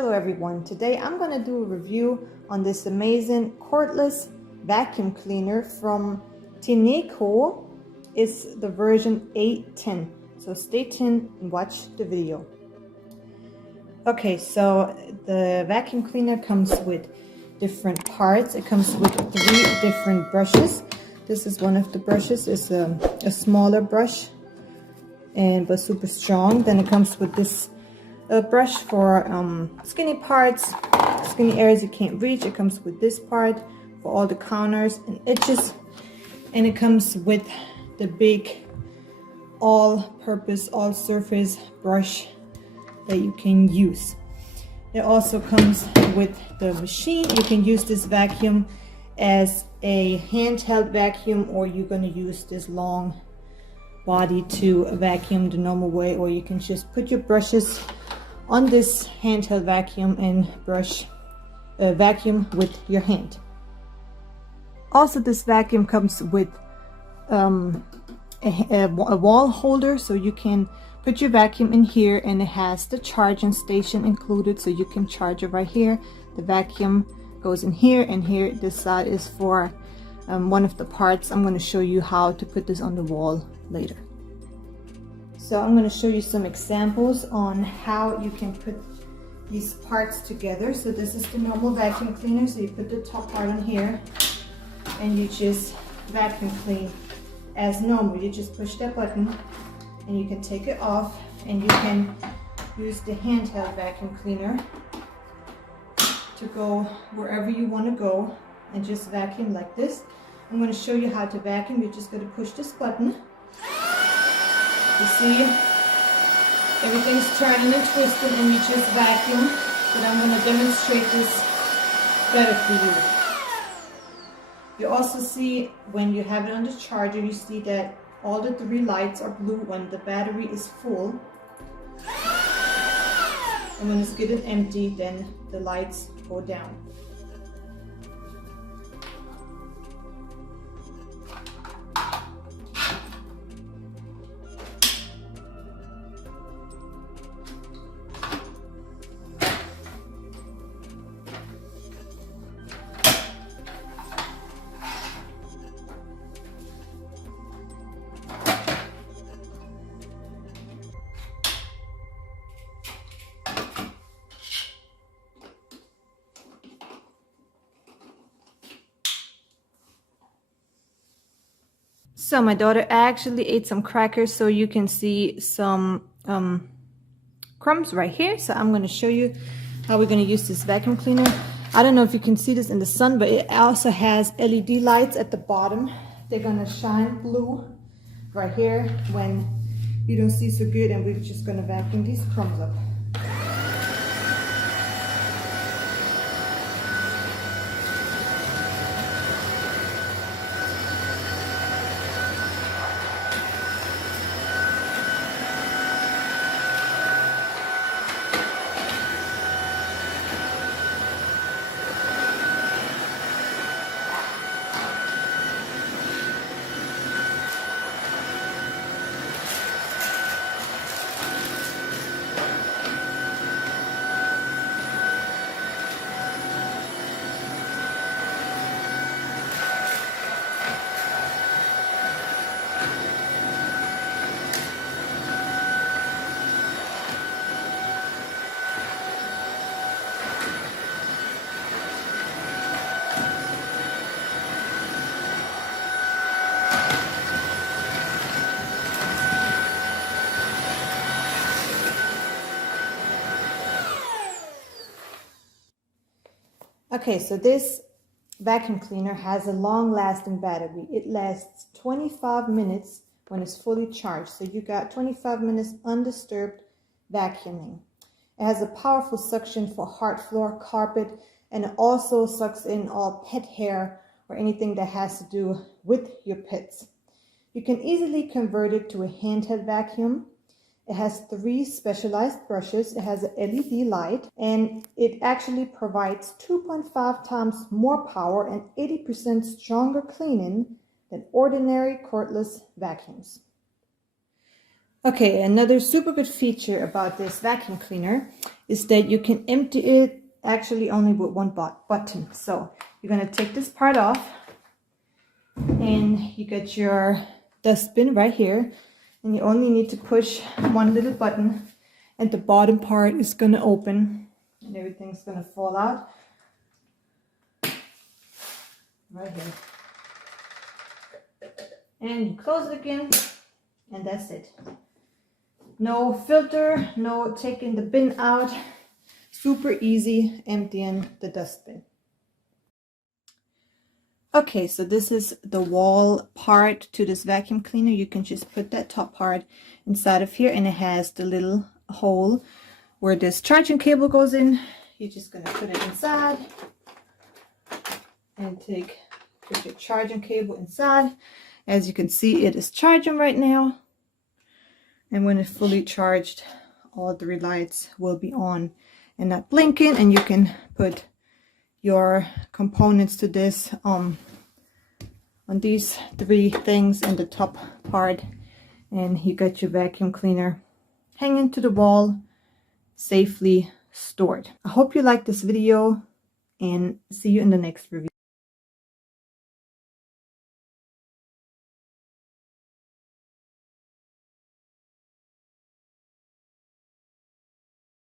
Hello everyone, today I'm going to do a review on this amazing cordless vacuum cleaner from Tineco. It's the version A10, so stay tuned and watch the video. Okay, so the vacuum cleaner comes with different parts. It comes with 3 different brushes. This is one of the brushes. It's a smaller brush but super strong. Then it comes with this brush for skinny parts, skinny areas you can't reach. It comes with this part for all the counters and edges, and it comes with the big all-purpose, all-surface brush that you can use. It also comes with the machine. You can use this vacuum as a handheld vacuum, or you're going to use this long body to vacuum the normal way, or you can just put your brushes on this handheld vacuum and vacuum with your hand. Also, this vacuum comes with a wall holder, so you can put your vacuum in here, and it has the charging station included, so you can charge it right here. The vacuum goes in here, and here this side is for one of the parts. I'm going to show you how to put this on the wall later. So I'm going to show you some examples on how you can put these parts together. So this is the normal vacuum cleaner. So you put the top part on here and you just vacuum clean as normal. You just push that button and you can take it off, and you can use the handheld vacuum cleaner to go wherever you want to go and just vacuum like this. I'm going to show you how to vacuum. You're just going to push this button. You see, everything's turning and twisting, and you just vacuum. But I'm going to demonstrate this better for you. You also see when you have it on the charger, you see that all the 3 lights are blue when the battery is full. And when it's getting empty, then the lights go down. So my daughter actually ate some crackers, so you can see some crumbs right here. So I'm going to show you how we're going to use this vacuum cleaner. I don't know if you can see this in the sun, but it also has LED lights at the bottom. They're going to shine blue right here when you don't see so good, and we're just going to vacuum these crumbs up. Okay, so this vacuum cleaner has a long-lasting battery. It lasts 25 minutes when it's fully charged. So you got 25 minutes undisturbed vacuuming. It has a powerful suction for hard floor, carpet, and it also sucks in all pet hair or anything that has to do with your pets. You can easily convert it to a handheld vacuum. It has 3 specialized brushes. It has an LED light, and it actually provides 2.5 times more power and 80% stronger cleaning than ordinary cordless vacuums. Okay, another super good feature about this vacuum cleaner is that you can empty it actually only with one button. So you're going to take this part off, and you get your dustbin right here, and you only need to push one little button, and the bottom part is going to open and everything's going to fall out right here. And you close it again, and that's it. No filter, no taking the bin out. Super easy emptying the dustbin. Okay, so this is the wall part to this vacuum cleaner. You can just put that top part inside of here, and it has the little hole where this charging cable goes in. You're just gonna put it inside and put your charging cable inside. As you can see, it is charging right now, and when it's fully charged, all 3 lights will be on and not blinking, and you can put your components to this on these 3 things in the top part, and you got your vacuum cleaner hanging to the wall, safely stored. I hope you liked this video, and see you in the next review.